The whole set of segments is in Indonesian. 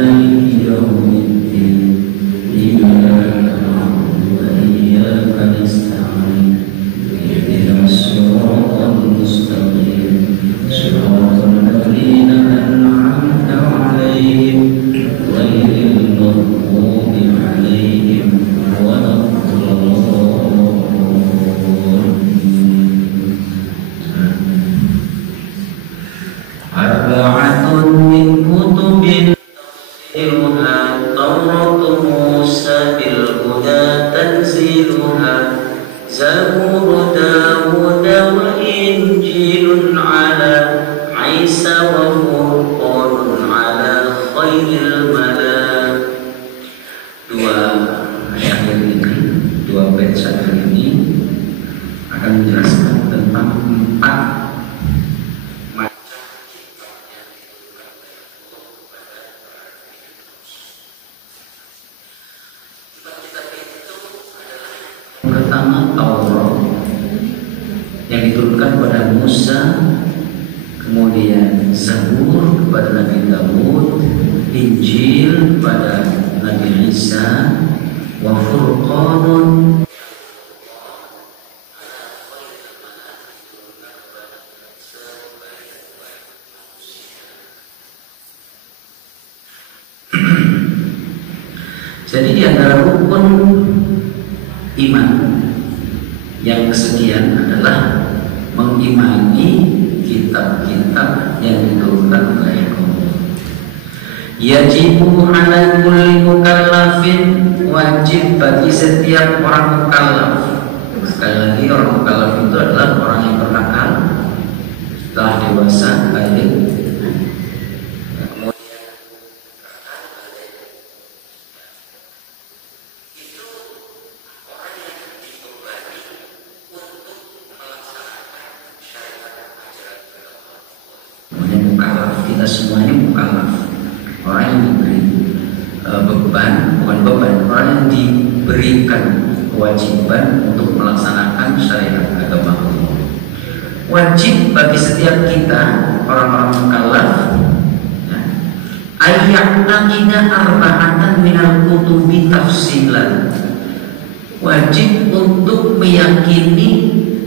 يوم الدين إياك نعبد وإياك نستعين اهدنا الصراط المستقيم صراط الذين أنعمت عليهم غير المغضوب عليهم ولا الضالين. أربعة من كتب توراة موسى بالهدى تنزيلها زبور داود وإنجيل على عيسى وفرقان على خير الملا. Dua syair ini, dua bait syair ini akan menjelaskan tentang empat pertama Taurat yang diturunkan kepada Musa, kemudian Zabur kepada Nabi Daud, Injil kepada Nabi Isa, wa Furqanun jadi di antara rukun iman yang kesekian adalah mengimani kitab-kitab yang diturunkan oleh Allah. Yajibu ala kulli mukallafin, wajib bagi setiap orang mukallaf. Sekali lagi, orang mukallaf itu adalah orang yang berakal, telah dewasa, balik. Kita semuanya mukallaf, orang yang diberi beban, bukan beban, orang yang diberikan kewajiban untuk melaksanakan syariat agama Allah. Wajib bagi setiap kita orang-orang mukallaf ayyaqina arba'atan minal kutubi tafsilan, wajib untuk meyakini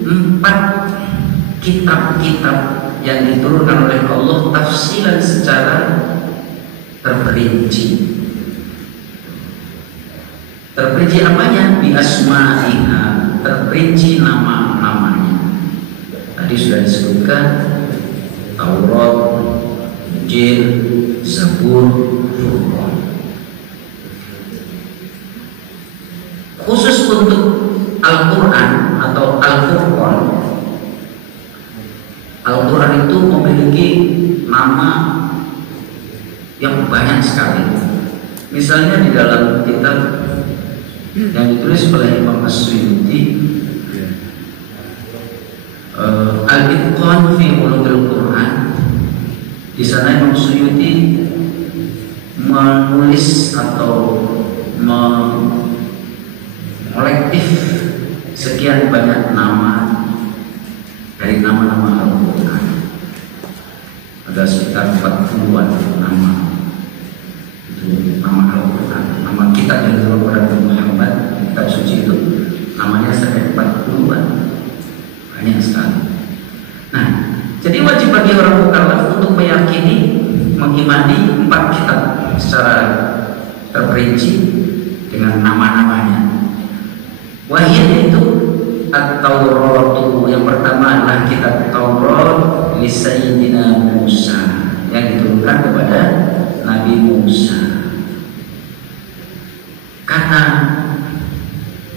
4 kitab-kitab yang diturunkan oleh Allah tafsilan secara terperinci. Terperinci apanya? Bi asma'iha, terperinci nama-namanya. Tadi sudah disebutkan Taurat, Injil, Zabur, Furqan. Khusus untuk Al-Quran atau Al-Furqan, Al-Quran itu memiliki nama yang banyak sekali. Misalnya di dalam kitab yang ditulis oleh Imam As-Suyuti, Al-Itqan fi Ulumil Quran, di sana Imam Suyuti menulis atau kolektif sekian banyak nama dari nama-nama Al-Quran. Ada sekitar 40-an nama. Itu nama Al-Quran, nama kitab yang diturunkan kepada Nabi Muhammad, kitab suci itu namanya sampai 40-an, banyak sekali. Nah, jadi wajib bagi orang mukallaf untuk meyakini, mengimani 4 kitab secara terperinci dengan nama-namanya. Wahid itu At-Tauratu, yang pertama adalah kitab Taurat li Sayyidina Musa, yang diturunkan kepada Nabi Musa. Kata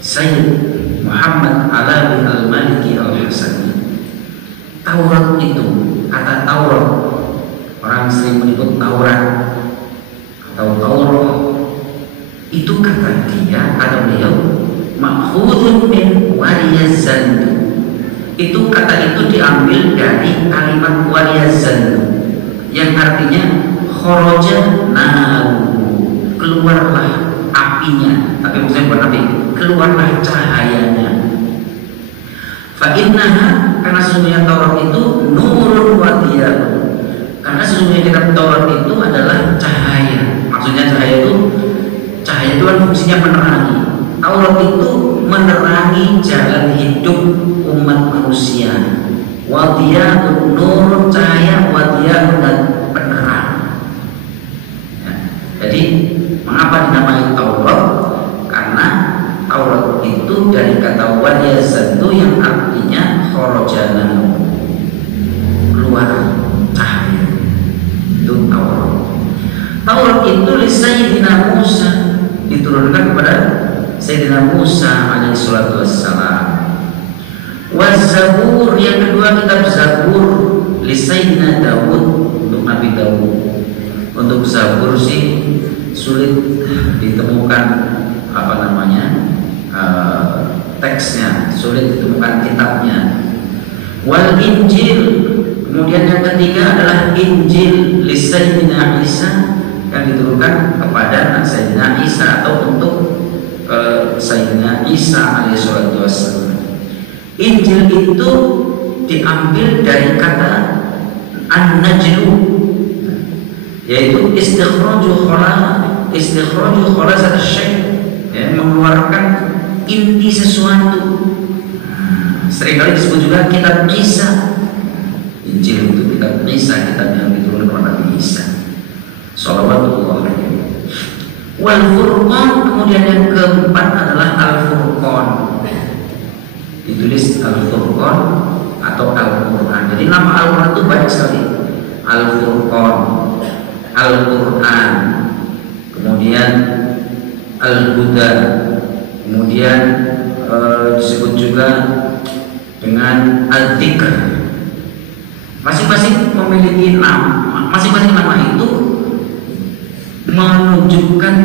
Sayyid Muhammad Alawi Al-Maliki Al-Hasani, Taurat itu, kata Taurat, orang sering menyebut Taurat atau Taurat, itu kata dia, kata beliau, makhudun min waliyazan. Itu kata itu diambil dari kalimat waliyazan yang artinya kharaja naru, keluarlah apinya, tapi maksudnya bukan api, keluarlah cahayanya. Fa innaha, karena sesungguhnya Taurat itu nurun wa diyarun, karena sesungguhnya kitab Taurat itu adalah cahaya. Maksudnya cahaya itu kan fungsinya menerangi. Taurat itu menerangi jalan hidup umat manusia. Wadiyahun nur, cahaya, wadiyahun dan penerang. Ya. Jadi mengapa dinamai Taurat? Karena Taurat itu dari kata wadiyazatu yang artinya khorojana, keluar cahaya. Itu Taurat. Taurat itu li Sayyidina Musa, diturunkan kepada Sayyidina Musa alaihi salatu wassalam. Waz-Zabur yang kedua kitab Zabur li Sayyidina Daud, untuk Nabi Daud. Untuk Zabur sih sulit ditemukan teksnya, sulit ditemukan kitabnya. Wal Injil, kemudian yang ketiga adalah Injil li Sayyidina Isa yang diturunkan kepada Sayyidina Isa atau untuk Sayyidina Isa alaihi salatu wassalam. Injil itu diambil dari kata an-najlu, yaitu istikhraju khalas syai', ya, mengeluarkan inti sesuatu. Seringkali disebut juga kitab Isa. Injil itu kitab Isa, kitab yang diturunkan oleh Nabi Isa sallallahu alaihi. Wal Furqan, kemudian yang keempat adalah Al-Furqan, ditulis Al-Furqan atau Al-Quran. Jadi nama Al-Quran itu banyak sekali. Al-Furqan, Al-Quran, kemudian Al-Huda, kemudian disebut juga dengan Al-Dzikr. Masing-masing memiliki nama. Masing-masing nama itu menunjukkan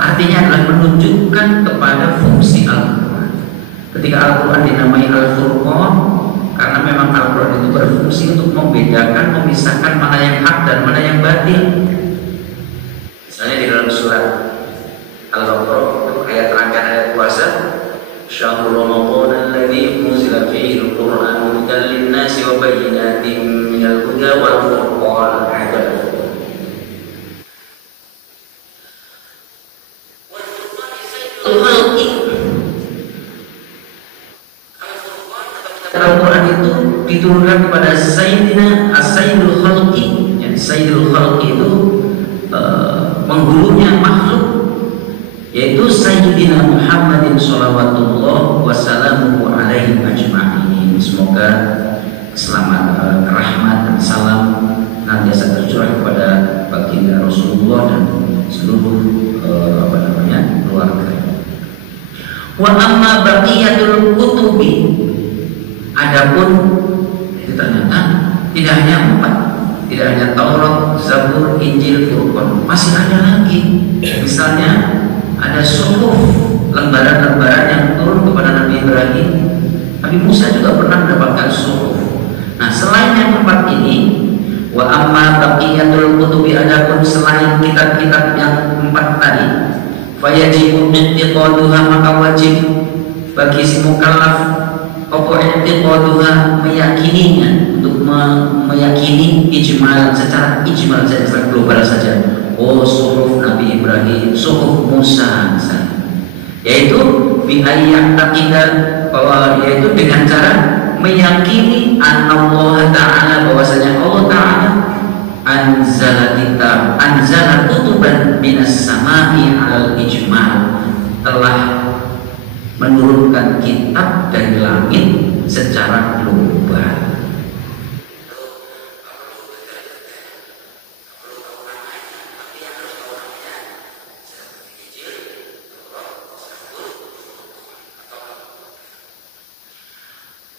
artinya adalah menunjukkan kepada fungsi Al-Quran. Ketika Al-Quran dinamai Al-Furqan, karena memang Al-Quran itu berfungsi untuk membedakan, memisahkan mana yang hak dan mana yang batil. Misalnya di dalam surat Al-Baqarah, ayat rangkaian ayat puasa, Syahrul Ramadan alladzi unzila fihi al-Qur'an hudan lin-nasi wa bayyinatin minal huda wal furqan. Al-Quran itu diturunkan kepada Sayyidina As-Sayyidul Khalqi. Sayyidul Khalqi itu penghulunya makhluk, yaitu Sayyidina Muhammadin sallallahu wasallamu alaihi ajma'in. Semoga selamat, rahmat dan salam nantiasa tercurah kepada baginda Rasulullah dan seluruh keluarga. Wa amma baqiyatul kutubi, adapun itu ternyata tidak hanya 4, tidak hanya Taurat, Zabur, Injil, Furqan, masih ada lagi. Misalnya ada suhuf, lembaran-lembaran yang turun kepada Nabi Ibrahim. Nabi Musa juga pernah mendapatkan suhuf. Nah, selain yang 4 ini, wa amma baqiyatul kutubi, adapun selain kitab-kitab yang 4 tadi, fayajibu i'tiqaduha, maka wajib bagi si mukallaf i'tiqaduha, meyakininya, untuk meyakini ijmal, secara ijmal saja, secara global saja. Oh, suhuf Nabi Ibrahim, suhuf Musa misalnya, yaitu bi ayyaqida, bahwa yaitu dengan cara meyakini Allah Ta'ala, bahwasanya Allah Ta'ala anzala kitab, anzala kutuban minas sama'i alal ijmal, telah menurunkan kitab dari langit secara global.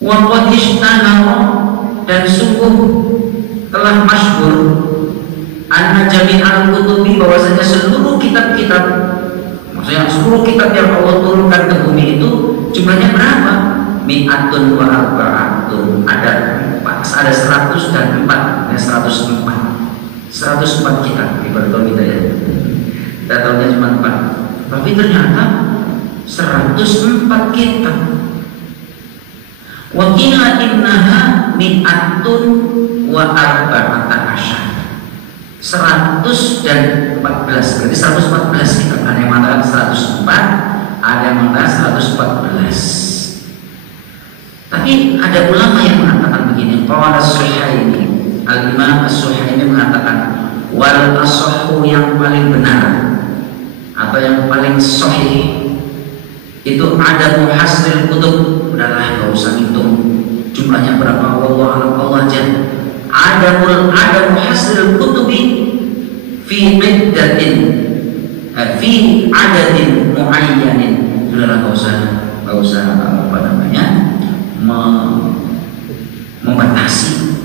Wa qad ishtahara, dan sungguh telah masyhur, anna jami'al kutubi, bahwasanya seluruh kitab-kitab, maksudnya seluruh kitab yang Allah turunkan ke bumi itu jumlahnya berapa? Mi'atun wa arba'atun, ada 104, ya 104 kitab. Ibarat kita ya, kita tahunya cuma 4, tapi ternyata 104 kitab. Wa qila innaha mi'atun wa arba'ata asyar, 100 dan 14, berarti 114 kita. Ada yang mengatakan 104, ada yang mengatakan 114. Tapi ada ulama yang mengatakan begini, qala as-Suhaimi, Al-Imam as-Suhaimi mengatakan wal asahhu, yang paling benar atau yang paling sahih itu ada muhasril kutub. Udahlah, nggak usah hitung jumlahnya berapa, Allah aja. Ada muhasril kutubi fi iddatin fi adadin muayyanin. Udahlah, nggak usah apa namanya membatasi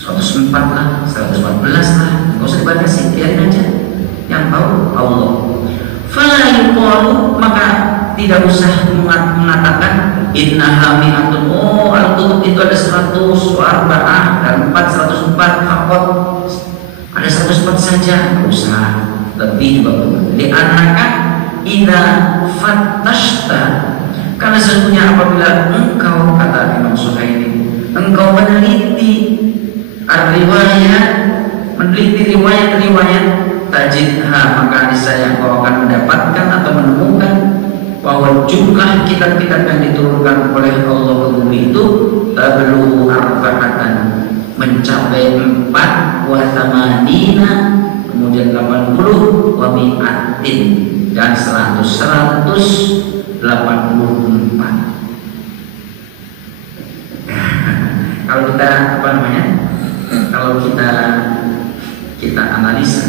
104 lah, 114 lah, nggak usah dibatasi, biarin aja, yang tahu Allah. Fala yuqalu, maka tidak usah mengatakan innaha mi'atun, oh al-kutub itu ada 100, arba'ah dan 104 fakot, ada 104 saja, nggak usah lebih bagus. Li'annaka idza fattashta, karena sesungguhnya apabila engkau, kata Imam Suhaimi, engkau meneliti riwayat tajidha, maka niscaya engkau akan mendapatkan atau menemukan bahwa jumlah kitab-kitab yang diturunkan oleh Allah ke bumi itu tablu arba'atan, mencapai 4 wa thamanina, kemudian 80 wa mi'atin, dan 184. Kalau kita kalau kita analisa,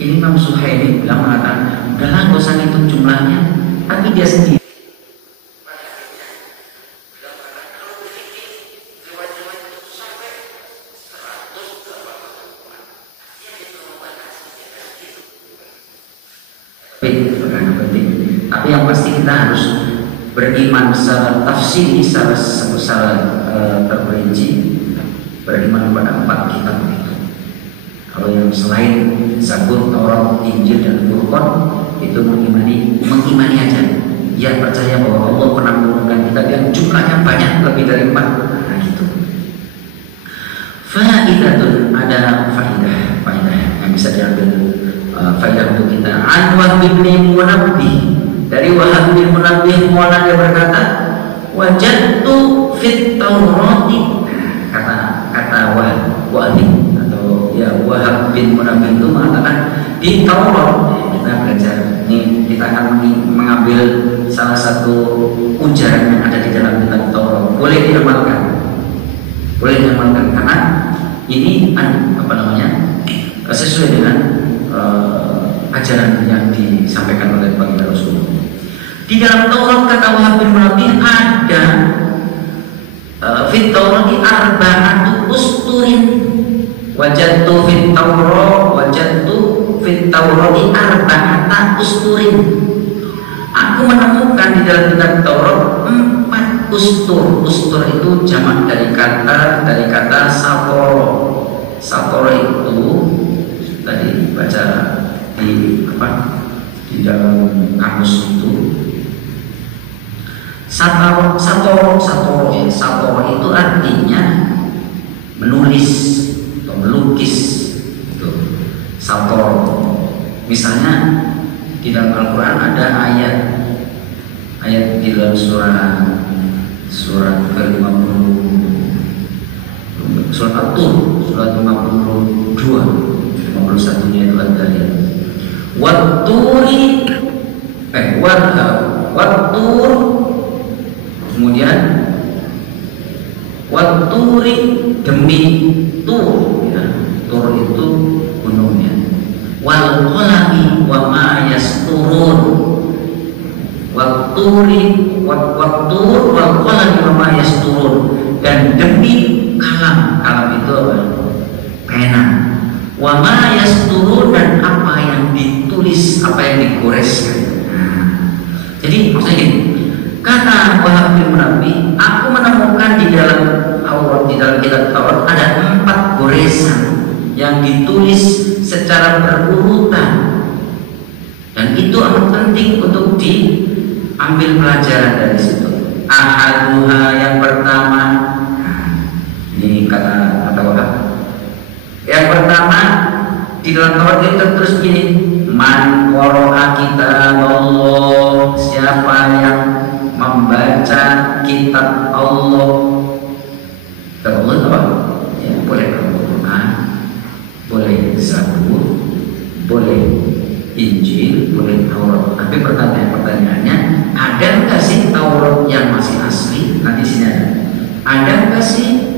ini Imam Suhaimi bilang, mengatakan udahlah nggak usah hitung jumlahnya, tapi dia sendiri penting. Tapi yang pasti kita harus beriman secara tafsiri, secara terperinci, beriman pada 4 kitab itu. Kalau yang selain Zabur, Taurat, Injil, dan Furqan itu mengimani aja. Ya, percaya bahwa Allah pernah menurunkan kitab yang jumlahnya banyak, lebih dari 4. Nah gitu. Faidatun, ada faidah yang bisa diambil, faidah untuk kita. An Wahb bin Munabbih, dari Wahab bin Munabbih, Maulana dia berkata, wajadtu fit Taurati, kata Wahab bin Munabbih itu mengatakan di Taurat. Kita belajar ini, kita akan mengambil salah satu ujaran yang ada di dalam kitab Taurat. Boleh diamalkan karena ini sesuai dengan ajaran yang disampaikan oleh baginda Rasulullah. Di dalam Taurat, kata Wahab bin Munabbih, ada fit Taurati arba'atu usturin. Wajadtu fit Taurati arba'ata usturin. Aku menemukan di dalam kitab Taurat 4 ustur. Ustur itu jamak dari kata satoro. Satoro itu tadi baca di dalam kamus itu. Satoro itu artinya menulis atau melukis. Itu satoro. Misalnya di dalam Al-Quran ada ayat di dalam surat ke-50, surat At-Tur, surat 52, 51-nya itu ada Wat-Tur, kemudian Wat-Turi, demi Tur, ya. Tur itu gunungnya. Wal qalami wa ma yasturun. Wat-Turi, Wat-Tur, wal qalami wa ma yasturun, dan demi kalam itu apa? Pena. Wa ma yasturun, dan apa yang ditulis, apa yang digoreskan. Jadi maksudnya gini, kata Wahab bin Munabbih, aku menemukan di dalam Taurat, di dalam kitab Taurat ada 4 goresan yang ditulis secara berurutan, dan itu amat penting untuk diambil pelajaran dari situ. Ahaduha, yang pertama, ini kata Wahab, yang pertama di Di dalam Taurat itu terus begini, man qara'a kitab Allah, siapa yang membaca kitab Allah. Kitab Allah apa? Ya, boleh Al-Quran, boleh Zabur, boleh Injil, boleh Taurat. Tapi pertanyaannya, ada nggak sih Taurat yang masih asli? Nanti sini ada. Ada nggak sih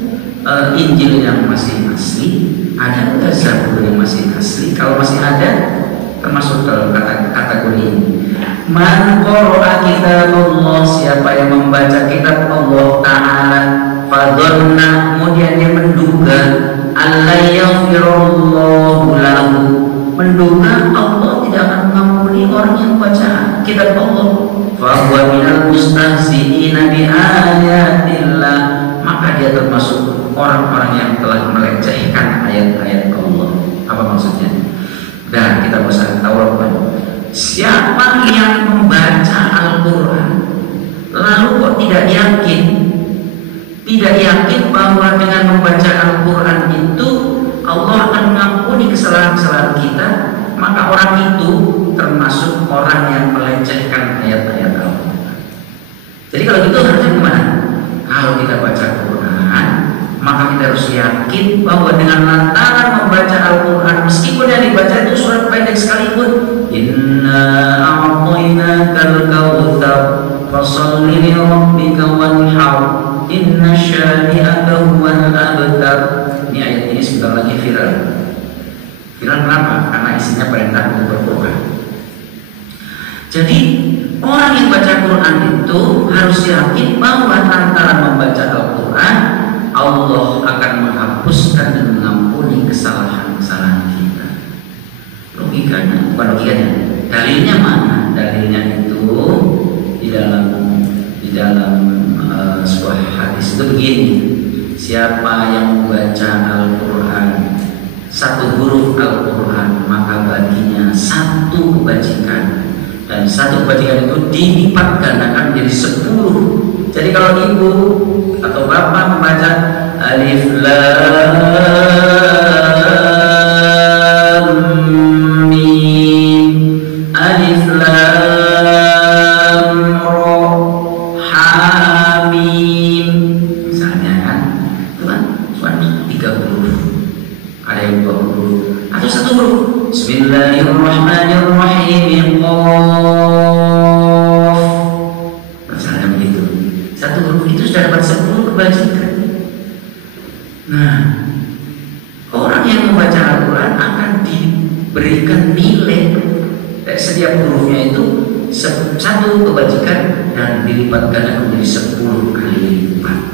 Injil yang masih asli? Ada nggak Zabur yang masih asli? Kalau masih ada, termasuk dalam kategori ini. Man qara'a kitab Allah, siapa yang membaca kitab Allah Ta'ala, fadhanna, kemudian dia menduga alla yaghfirullahu lahu, menduga Allah tidak akan mengampuni orang yang baca kitab Allah, fa huwa minal mustahzi'ina bi ayatillah, maka dia termasuk orang-orang yang telah melecehkan ayat-ayat Allah. Apa maksudnya? Dan kita bisa tahu apa? Siapa yang membaca Al-Quran lalu kok tidak yakin bahwa dengan membaca Al-Quran itu Allah akan mengampuni kesalahan-kesalahan kita, maka orang itu termasuk orang yang melecehkan ayat-ayat Allah. Jadi kalau gitu harusnya gimana? Kalau kita baca Al-Quran, maka kita harus yakin bahwa dengan lantaran membaca Al-Quran, meskipun yang dibaca itu surat pendek sekalipun, inna a'tainakal kautsar fasholli li rabbika wanhar inna syani'aka huwal abtar. Ini ayat ini sebentar lagi viral. Viral kenapa? Karena isinya perintah untuk berdoa. Jadi orang yang baca Quran itu harus yakin bahwa lantaran membaca Al-Quran, Allah akan menghapuskan dan mengampuni kesalahan-kesalahan kita. Logikanya, bukan logikanya. Dalilnya mana? Dalilnya itu di dalam sebuah hadis itu begini. Siapa yang membaca Al-Quran, satu huruf Al-Quran, maka baginya satu kebajikan, dan satu kebajikan itu dilipat gandakan menjadi 10. Jadi kalau ibu atau bapak membaca alif lam mim, alif lam ra, ha mim, misalnya kan, itu kan cuma 3 huruf, ada yang 2 huruf atau 1 huruf. Bismillahirrahmanirrahim, qaf, misalnya begitu. 1 huruf itu sudah dapat 10 kebajikan. Nah, orang yang membaca Al-Quran akan diberikan nilai dari setiap hurufnya itu 1 kebajikan dan dilipat gandakan menjadi 10 kali lipat.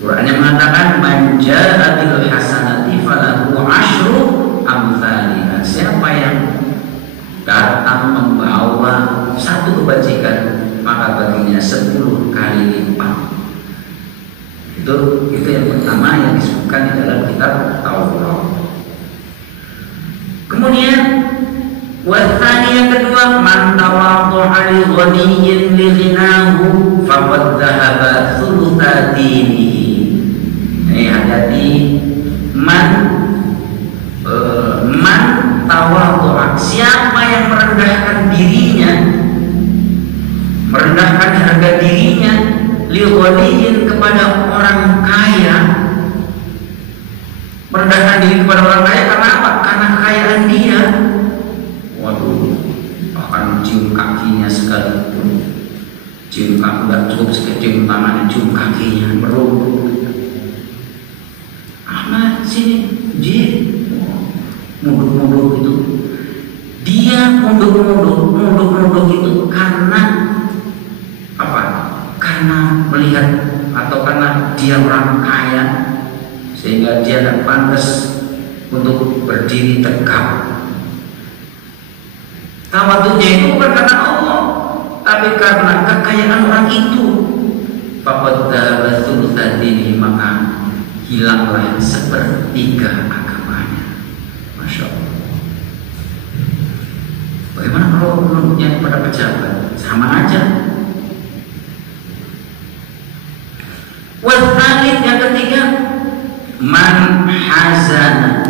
Qurannya mengatakan man jaa bil hasanati falahu asyru amsalihha. Siapa yang datang membawa 1 kebajikan, maka baginya 10 kali lipat. Itu yang pertama yang disebutkan di dalam kitab Taurat. Kemudian wasani yang kedua, man tawaddu'a li ghaniyyin li ghinahu faqad dhahaba thulutsa dinihi. Hati-hati, man tawaddu'a, siapa yang merendahkan dirinya, merendahkan harga dirinya, li ghaniyyin, kepada orang kaya. Merendahkan diri kepada orang kaya karena apa? Karena kekayaan dia. Waduh, bahkan cium kakinya sekalipun, cium kaki nggak cukup, cium tangannya, cium kakinya, merunduk. Ahmad sini, munduk-munduk itu. Dia munduk-munduk itu karena apa? Karena melihat atau karena dia orang kaya, sehingga dia tidak pantas untuk berdiri tegak. Tawadhunya itu bukan karena Allah, tapi karena kekayaan orang itu. Faqad dhahaba thulutsa dinihi, maka hilanglah 1/3 agamanya. Masya Allah. Bagaimana kalau menurutnya kepada pejabat? Sama aja. Wasalid yang ketiga, man hazana.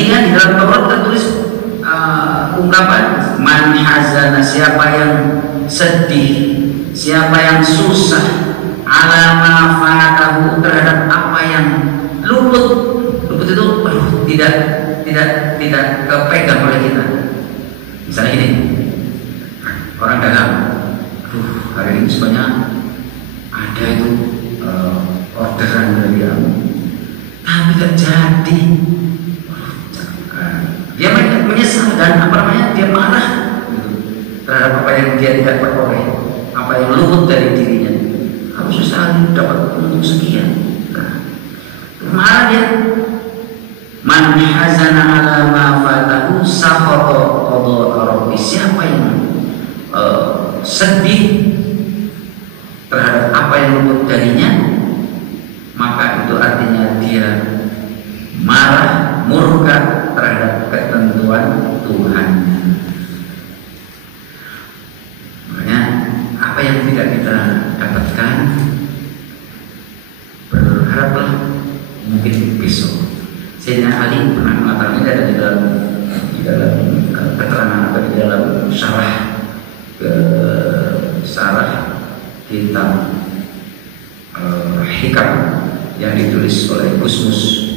ini kan di dalam Taurat tertulis ungkapan man hazana, siapa yang sedih, siapa yang susah, ala ma fatahu, terhadap apa yang luput itu tidak kepegang oleh kita. Misalnya ini orang dagang, hari ini sebenarnya ada itu orderan dari dia, tapi tidak jadi. Dia menyesal dan dia marah terhadap apa yang dia tidak peroleh, apa yang luput dari dirinya. Harus sekali dapat untung sekian, marah dia. Man hazana ala ma fatahu sakhata qada rabbi, siapa yang sedih terhadap apa yang luput darinya, maka itu artinya dia marah, murka terhadap ketentuan Tuhan. Makanya apa yang tidak kita dapatkan, berharaplah mungkin besok. Sayyidina Ali pernah mengatakan, ini ada di dalam keterangan atau di dalam syarah kitab Hikam yang ditulis oleh Gusmus.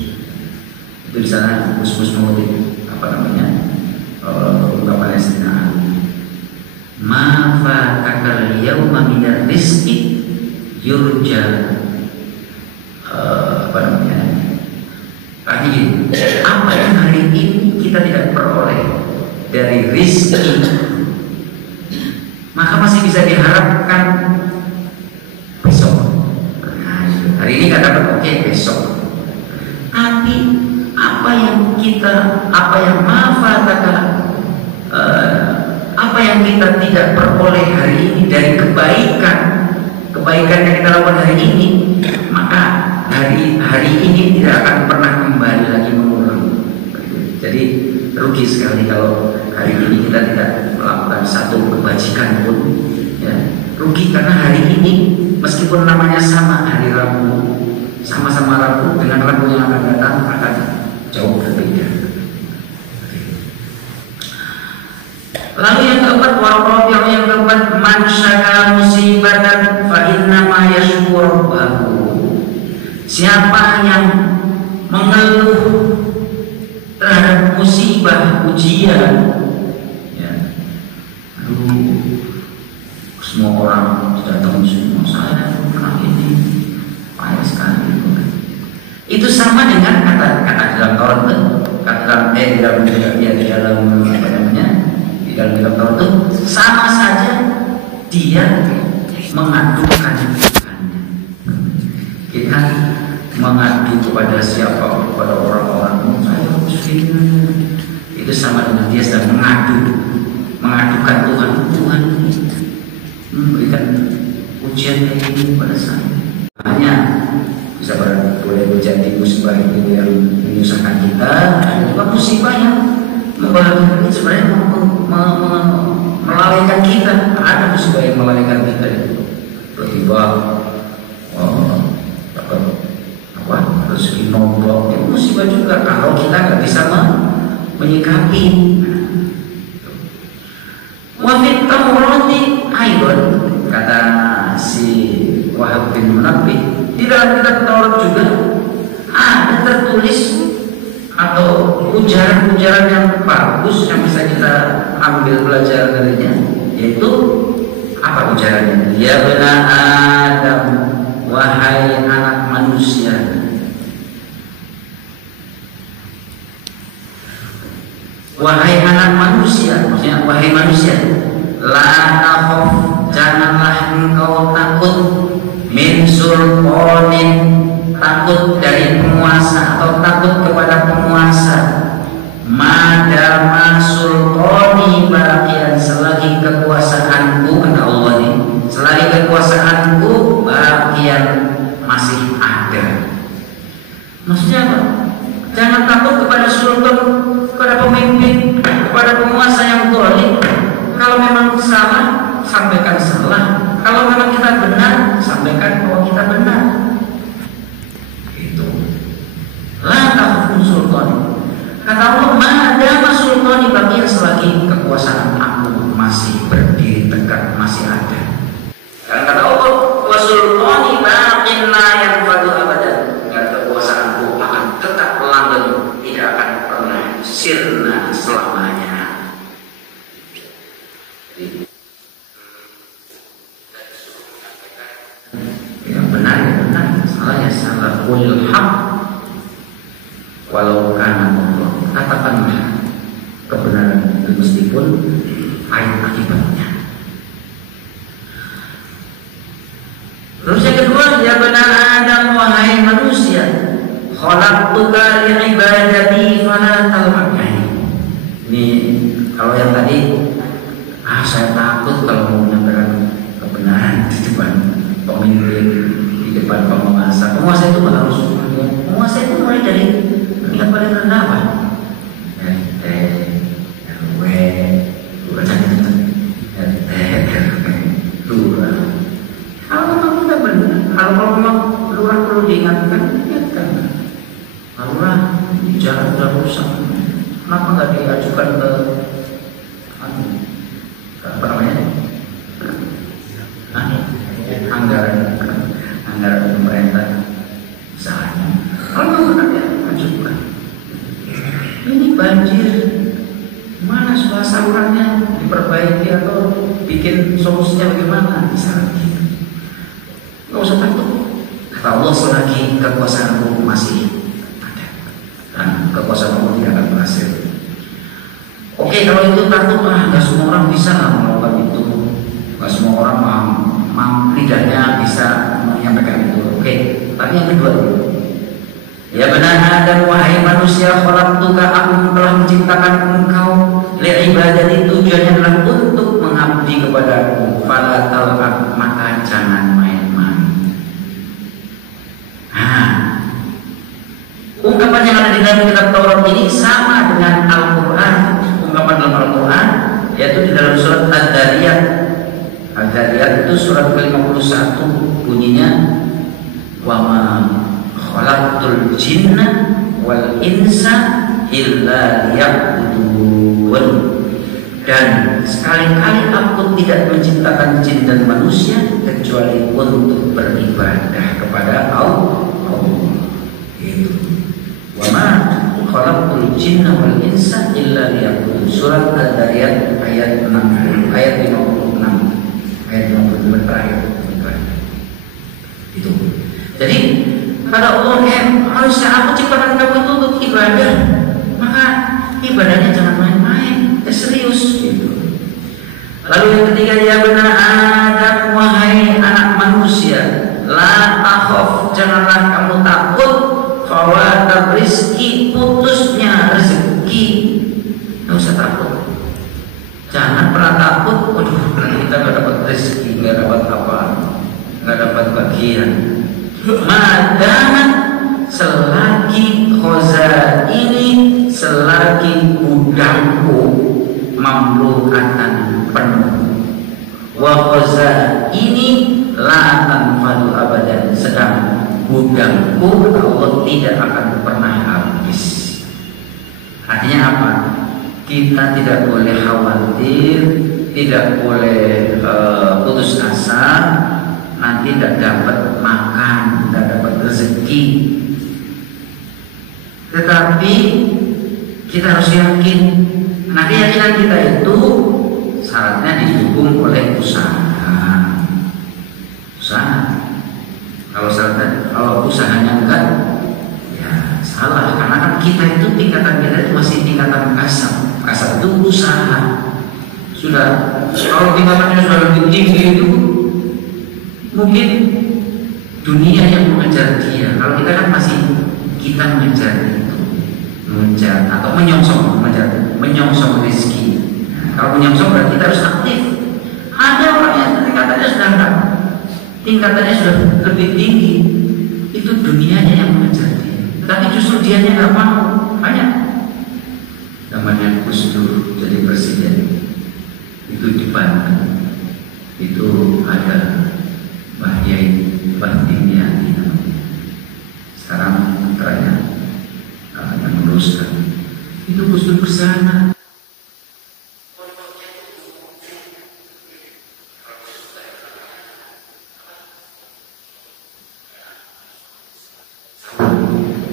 Itu di sana Gusmus mengutip ungkapannya Sayyidina Ali, ma fatakal yauma minar rizqi yurja, apa yang hari ini kita tidak peroleh dari rizki, maka masih bisa diharapkan besok. Hari ini nggak dapat, oke, besok. Tapi apa yang kita tidak peroleh hari ini dari kebaikan yang kita lakukan hari ini, maka hari ini tidak akan pernah kembali lagi mengulang. Jadi rugi sekali kalau hari ini kita tidak melakukan satu kebajikan pun, ya. Rugi karena hari ini meskipun namanya sama, hari Rabu, sama-sama Rabu, dengan Rabu yang akan datang akan jauh berbeda. Lalu yang keempat, yang keempat, man syaka musibatan fa inna ma yashkur rabbahu. Siapa yang mengeluh terhadap musibah, ujian, ya. Semua orang datang semua, saya pernah ini payah sekali. Itu sama dengan kata dalam Taurat, di dalam Taurat itu sama saja dia mengadukan Tuhan. Kita mengadu kepada siapa? Kepada orang-orang, saya muslim. Itu sama dengan dia sedang mengadukan Tuhan. Tuhan memberikan ujian ini kepada saya. Hanya bisa boleh menjadi musibah itu yang menyusahkan kita. Ada juga musibah yang membahagiakan kita, sebenarnya melalaikan kita. Ada musibah yang melalaikan kita itu. Tiba-tiba rezeki nombok, itu musibah juga kalau kita nggak bisa menyikapi. Wafit Taurati aidon, kata si Wahab bin Munabbih, di dalam kitab Taurat juga ada tertulis atau ujaran-ujaran yang bagus yang bisa kita ambil pelajaran darinya, yaitu apa ujarannya? Ya benar Adam, wahai anak manusia. Wahai anak manusia, maksudnya wahai manusia, la takhaf, janganlah engkau takut, min sultanin, takut dari penguasa atau takut kepada penguasa, madama sultani bagian, selagi kekuasaanku, kata Allah ini, selagi kekuasaanku bagian masih ada. Maksudnya apa? Jangan takut kepada sultan, kepada pemimpin, kepada penguasa yang zalim. Kalau memang salah, sampaikan salah. Kalau memang kita benar, sampaikan bahwa kita benar. Itu. La takhafun sultan. Kata Allah, "Ma'adama sultani baqiyan," selagi kekuasaan aku masih berdiri tegak, masih ada. Dan kata Allah, "Wa sultani baqin la yanfadu abadan." Dan kekuasaanku akan tetap langgeng, tidak akan pernah sirna selamanya. Yang benar ya benar, salah ya salah. Qul haq walau kana Allah. Katakanlah kebenaran itu meskipun pahit akibatnya. Terus yang kedua, ya benar Adam, wahai manusia, khalaqtuka li'ibadati fala talmaqani. Ini kalau yang tadi, saya takut kalau mau menyampaikan kebenaran di depan pemimpin, di depan penguasa. Penguasa itu harus, penguasa itu mulai dari yang paling rendah apa? RT, RW, lurah. Kalau memang tidak benar, kalau memang lurah perlu diingatkan, ingatkan. Lurah di jalan sudah rusak, kenapa nggak diajukan ke apa namanya? Anggaran pemerintah misalnya. Kalau memang benar ya ajukan. Ini banjir, mana salurannya diperbaiki atau bikin solusinya bagaimana misalnya. Nggak usah takut. Kata Allah, selagi kekuasaanku masih ada dan kekuasaanku tidak akan berhasil. Oke, kalau itu takut, nggak semua orang bisa melakukan itu. Nggak semua orang lidahnya bisa menyampaikan itu. Oke, tapi yang kedua, ya benar Adam, wahai manusia, khalaqtuka, aku telah menciptakan engkau li'ibadati, tujuannya adalah untuk mengabdi kepadaku. Fala tal'ab, maka jangan main-main. Ungkapan yang ada di dalam kitab Taurat ini sama dengan Al-Quran. Ungkapan dalam Al-Quran yaitu di dalam surat Ad-Dariyat. Ad-Dariyat itu surat ke-51, bunyinya, wa ma khalaqtul jinna wal insa illa liya'budun. Dan sekali-kali aku tidak menciptakan jin dan manusia kecuali untuk beribadah kepada Allah. Itu. Wa ma khalaqtul jinna wal insa illa liya'budun. Surat Ad-Dariyat ayat 60, ayat 56. Ayat 55 terakhir. Itu. Jadi kata Allah, manusia, aku ciptakan kamu itu untuk ibadah, maka ibadahnya jangan main-main, serius gitu. Lalu yang ketiga, ya benar Adam, wahai anak manusia, la takhaf, janganlah kamu takut, fawatab rizki, putusnya rezeki. Nggak usah takut, jangan pernah takut, waduh kita nggak dapat rezeki, nggak dapat apa, nggak dapat bagian. Madaman, selagi khoza ini, selagi gudangku mamlukan penuh, wa khoza ini la tanfadu abadan, sedang gudangku Allah tidak akan pernah habis. Artinya apa? Kita tidak boleh khawatir, tidak boleh putus asa, nanti tidak dapat makan, tidak dapat rezeki. Tetapi kita harus yakin. Nah, keyakinan kita itu syaratnya didukung oleh usaha. Kalau usahanya enggak, ya salah. Karena kan kita itu tingkatan kita itu masih tingkatan kasar. Kasar itu usaha. Sudah, kalau tingkatannya sudah lebih tinggi itu, mungkin dunia yang mengejar dia. Kalau kita kan masih kita mengejar itu, mengejar atau menyongsong, menyongsong rezeki. Nah, kalau menyongsong berarti kita harus aktif. Ada orang yang tingkatannya sudah lebih tinggi, itu dunianya yang mengejar dia. Tapi justru dianya nggak mau. Banyak. Namanya Gus Dur jadi presiden, itu di Banten, itu ada Mbah Yai Bahtimiyani, sekarang putranya yang meneruskan. Itu Gus Dur bersama.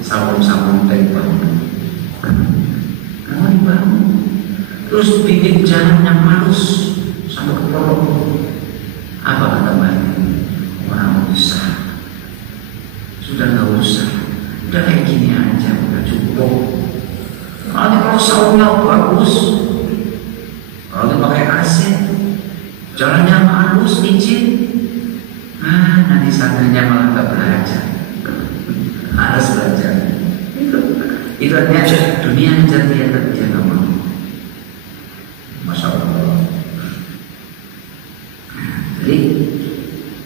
Sambung-sambung tempat. Mau dibangun. Terus bikin jalan yang halus sampai ke pondok. Apa kata Bani? Orang usah. Sudah nggak usah. Udah kayak gini aja, udah cukup. Kalau sawahnya bagus, kalau dia pakai AC, jalannya halus, licin, nanti santrinya malah nggak belajar. Harus belajar. Itu artinya dunia ngejar dia tapi dia nggak mau. Masya Allah. Jadi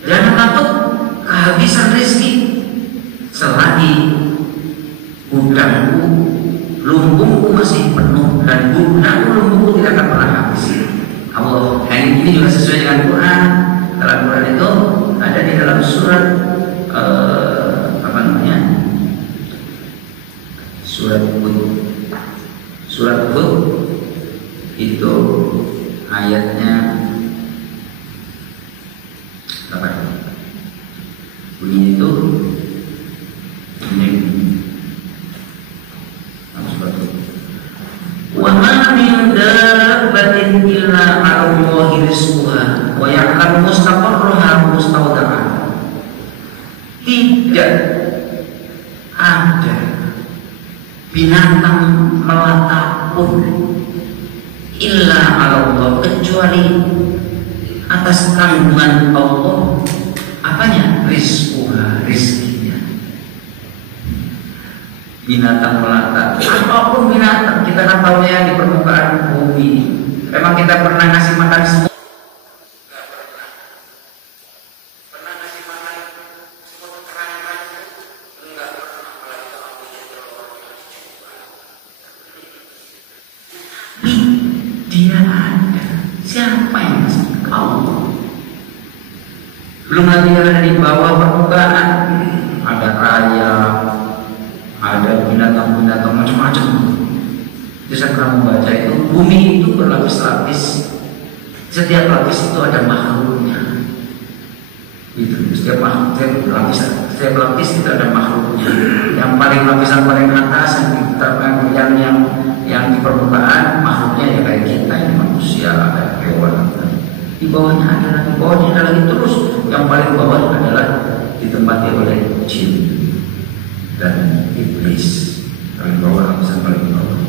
jangan takut kehabisan rezeki. Selagi gudangku, lumbungku masih penuh dan gudangku, lumbungku tidak akan pernah habis. Allah. Ini juga sesuai dengan Quran. Dalam Quran itu ada di dalam surat apa namanya? Surat Hud. Surat Hud itu ayatnya apa? Bunyi itu ini. Wa ma min dabbatin illa 'ala Allahi rizquha wa ya'lamu mustaqarraha wa mustawda'aha. Tidak ada binatang melata pun illa 'ala Allah, kecuali atas tanggungan Allah. Apanya? Rizquha, rizkinya. Binatang melata, apapun binatang, kita kan tahu ya di permukaan bumi. Memang kita pernah ngasih makan semua? Nggak pernah. Pernah ngasih makan semua kerang-kerang? Enggak pernah. Kalau kita punya telur, dia ada. Siapa yang ngasih? Allah. Belum lagi yang ada di bawah permukaan, ada rayap, ada binatang-binatang macam-macam. Jadi saya pernah membaca itu, bumi itu berlapis-lapis. Setiap lapis itu ada makhluknya. Itu setiap lapis itu ada makhluknya. Yang paling lapisan paling atas yang di permukaan makhluknya ya kayak kita, ini manusia, ada hewan. Di bawahnya ada lagi, bawahnya ada lagi terus. Yang paling bawah adalah ditempati oleh jin dan iblis. Paling bawah, lapisan paling bawah.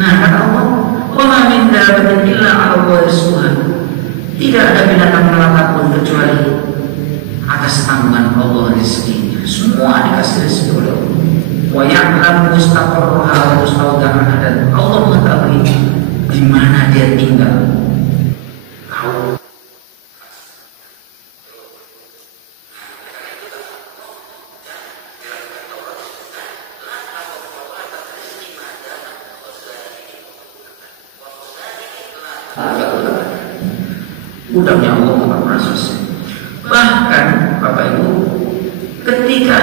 Nah, kata Allah, wa ma min dabbatin illa 'ala Allahi rizquha. Tidak ada binatang melata pun kecuali atas tanggungan Allah rezekinya. Semua dikasih rezeki oleh Allah. Wa ya'lamu mustaqarraha wa mustawda'aha, dan Allah mengetahui di mana dia tinggal. Tahu. Udahnya Allah nggak pernah selesai. Bahkan Bapak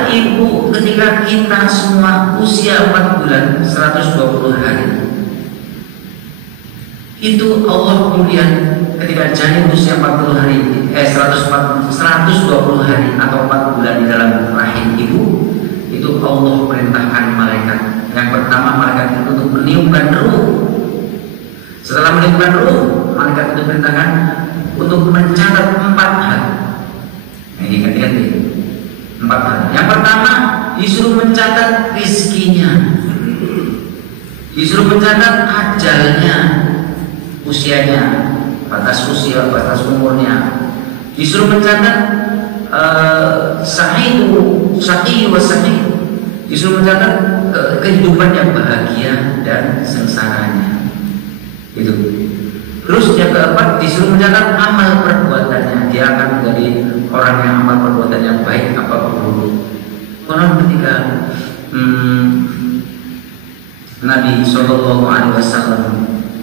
Ibu, ketika kita semua usia 4 bulan 120 hari, itu Allah kemudian ketika janin usia 40 hari 120 hari atau 4 bulan di dalam rahim ibu, itu Allah perintahkan malaikat. Yang pertama, malaikat itu untuk meniupkan ruh. Setelah meniupkan ruh, malaikat itu perintahkan untuk mencatat 4 hal. Ini ganti-ganti 4 hal. Yang pertama, disuruh mencatat rizkinya, disuruh mencatat ajalnya, usianya, batas usia, batas umurnya, disuruh mencatat sa'yu wa sa'yu, disuruh mencatat kehidupan yang bahagia dan sengsaranya. Itu. Terus yang keempat, disuruh mencatat amal perbuatannya. Dia akan menjadi orang yang amal perbuatan yang baik apa buruk. Orang ketika Nabi Shallallahu Alaihi Wasallam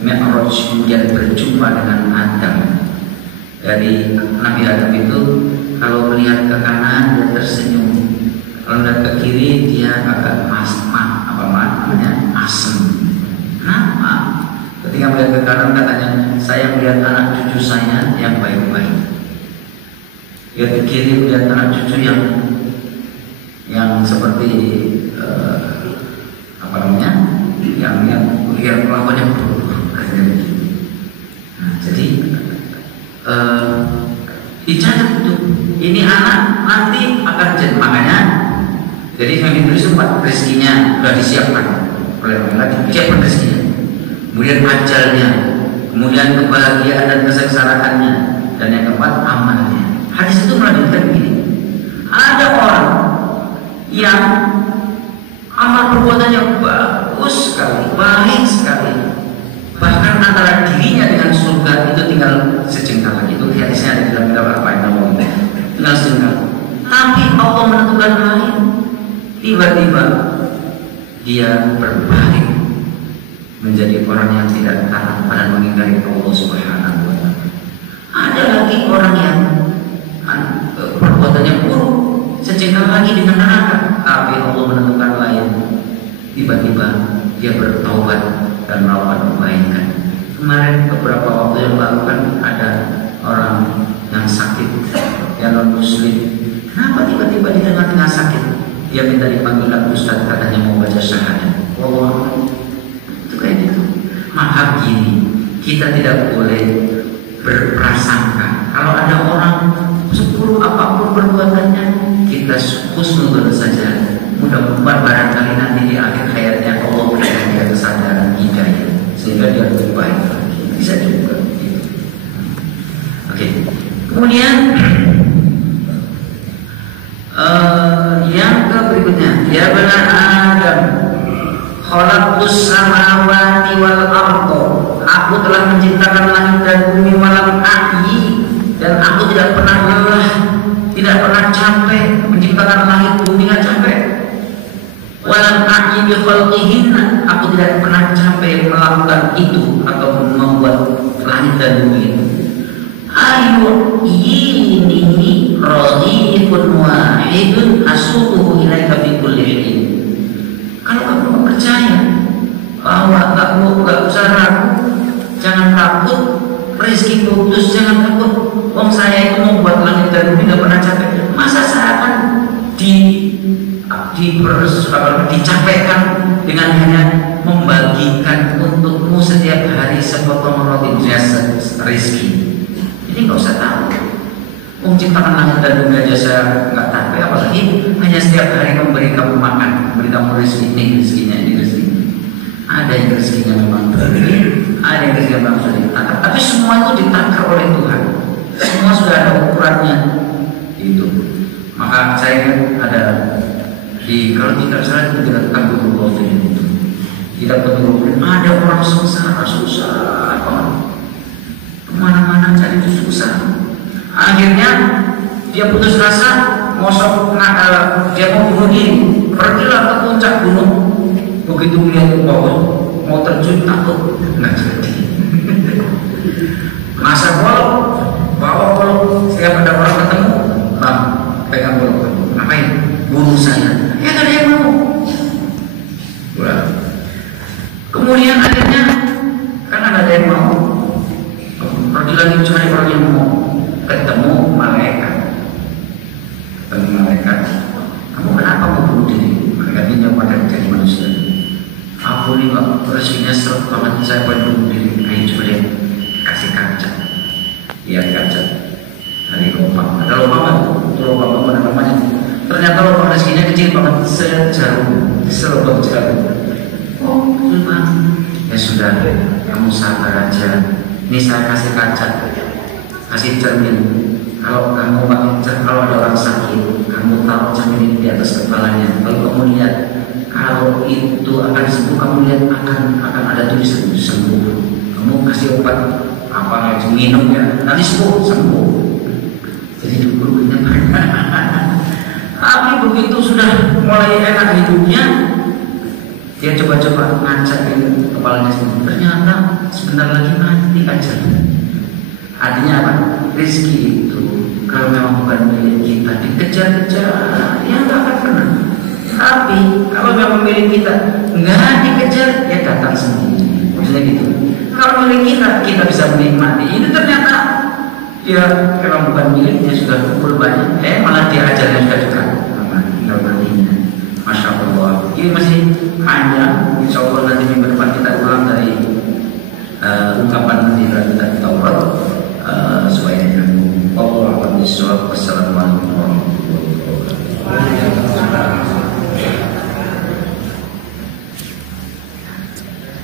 Mi'raj kemudian berjumpa dengan Adam. Dari Nabi Adam itu kalau melihat ke kanan dia tersenyum, kalau melihat ke kiri dia agak namanya asem. Ketika melihat ke kanan katanya, saya melihat anak cucu saya yang baik-baik. Lihat ke kiri melihat anak cucu yang seperti apa namanya, yang lihat kelakuannya buruk. Nah, jadi dicatat itu, ini anak nanti akan jadi, makanya jadi yang itu sempat rezekinya sudah disiapkan oleh Allah, disiapkan rezekinya, kemudian ajalnya, kemudian kebahagiaan dan kesengsaraannya, dan yang keempat amalnya. Hadis itu melanjutkan begini, ada orang yang amal perbuatannya bagus sekali, baik sekali, bahkan antara dirinya dengan surga itu tinggal sejengkal lagi. Itu hadisnya ada di dalam kitab apa yang tinggal sejengkal. Tapi Allah menentukan lain. Tiba-tiba dia berbalik menjadi orang yang tidak taat pada mengingkari Allah Subhanahu wa Ta'ala. Ada lagi orang yang perbuatannya buruk, sejengkal lagi dengan neraka, tapi Allah menentukan lain. Tiba-tiba dia bertaubat dan melakukan kebaikan. Kemarin beberapa waktu yang lalu kan ada orang yang sakit, yang non muslim. Kenapa tiba-tiba di tengah-tengah sakit dia minta dipanggil Ustaz, katanya mau baca syahadat? Allah, itu kayak gitu. Maka gini, kita tidak boleh berprasangka. Kalau ada orang 10 apapun perbuatannya, kita husnuzon saja. Mudah-mudahan barangkali nanti di akhir hayatnya Allah berikan dia kesadaran hidayah sehingga dia lebih baik lagi. Bisa juga. Oke. Kemudian yang berikutnya, ya bani Adam, khalaqtus samawati wal ardo. Aku telah menciptakan langit dan bumi, walam ahyi, dan aku tidak pernah lelah, tidak pernah capek menciptakan langit bumi, nggak capek. Walam ahyi bi khalqihinna, aku tidak pernah capek melakukan itu atau membuat langit dan bumi itu. Ayu ini radhifun wahidun asubuhu ilaika fi kulli hin. Kalau kamu percaya bahwa kamu gak usah ragu, jangan takut, rezeki putus, jangan takut. Wong saya itu membuat langit dan bumi gak pernah capek. Masa saya akan dicapekkan dengan hanya membagikan untukmu setiap hari sepotong roti jasa rezeki? Ini nggak usah tahu. Menciptakan langit dan bumi aja saya nggak tahu, apalagi hanya setiap hari memberi kamu makan, memberi kamu rezeki. Ini rezekinya, ini rezekinya. Ada yang rezekinya memang berbeda, ada yang rezekinya memang sulit. Tapi semua itu ditakar oleh Tuhan. Semua sudah ada ukurannya. Itu. Maka saya ada di, kalau tidak salah itu tidak tanggung jawab itu. Tidak betul. Ada orang sengsara, susah banget. Kemana-mana cari itu susah. Akhirnya dia putus asa, dia mau bunuh diri. Pergilah ke puncak gunung. Begitu melihat ke bawah, mau terjun takut, nggak jadi. Masa golok, bawa golok. Setiap ada orang ketemu, bang, pegang golok. Ngapain? Bunuh saya. Ya nggak ada yang mau. Kemudian akhirnya kan ada yang mau. Pergi lagi cari orang yang mau, ketemu malaikat. Kamu kenapa mau bunuh diri? Malaikat ini jawab pada jadi manusia. Aku ini kok rezekinya seret banget, saya pengen bunuh diri. Ayo coba deh, kasih kaca. Lihat kaca. Dari lubang. Ada lubang, itu lubang apa namanya? Ternyata lubang rezekinya kecil banget, sejarum, selubang jarum. Oh, lubang. Ya sudah, kamu sabar aja. Ini saya kasih kaca, kasih cermin. Kalau kamu kalau ada orang sakit, kamu taruh cermin di atas kepalanya. Kalau kamu lihat, kalau itu akan sembuh, kamu lihat akan ada tulisan sembuh. Kamu kasih obat apa aja, minum ya, nanti sembuh. Jadi gurunya tapi begitu sudah mulai enak hidupnya, dia coba-coba ngacakin kepalanya sendiri. Ternyata sebentar lagi mati aja. Artinya apa? Rezeki itu kalau memang bukan milik kita, dikejar-kejar, ya nggak akan pernah. Tapi kalau memang milik kita, nggak dikejar, ya datang sendiri. Maksudnya gitu. Kalau mengira kita bisa menikmati ini, ternyata dia memang bukan miliknya, sudah kumpul banyak, malah dia ajarnya sudah dekat, tinggal matinya. Masya Allah, ini masih panjang. Insya Allah nanti minggu depan kita ulang dari ungkapan nanti kita Taurat supaya nyambung. Allah akan disuruh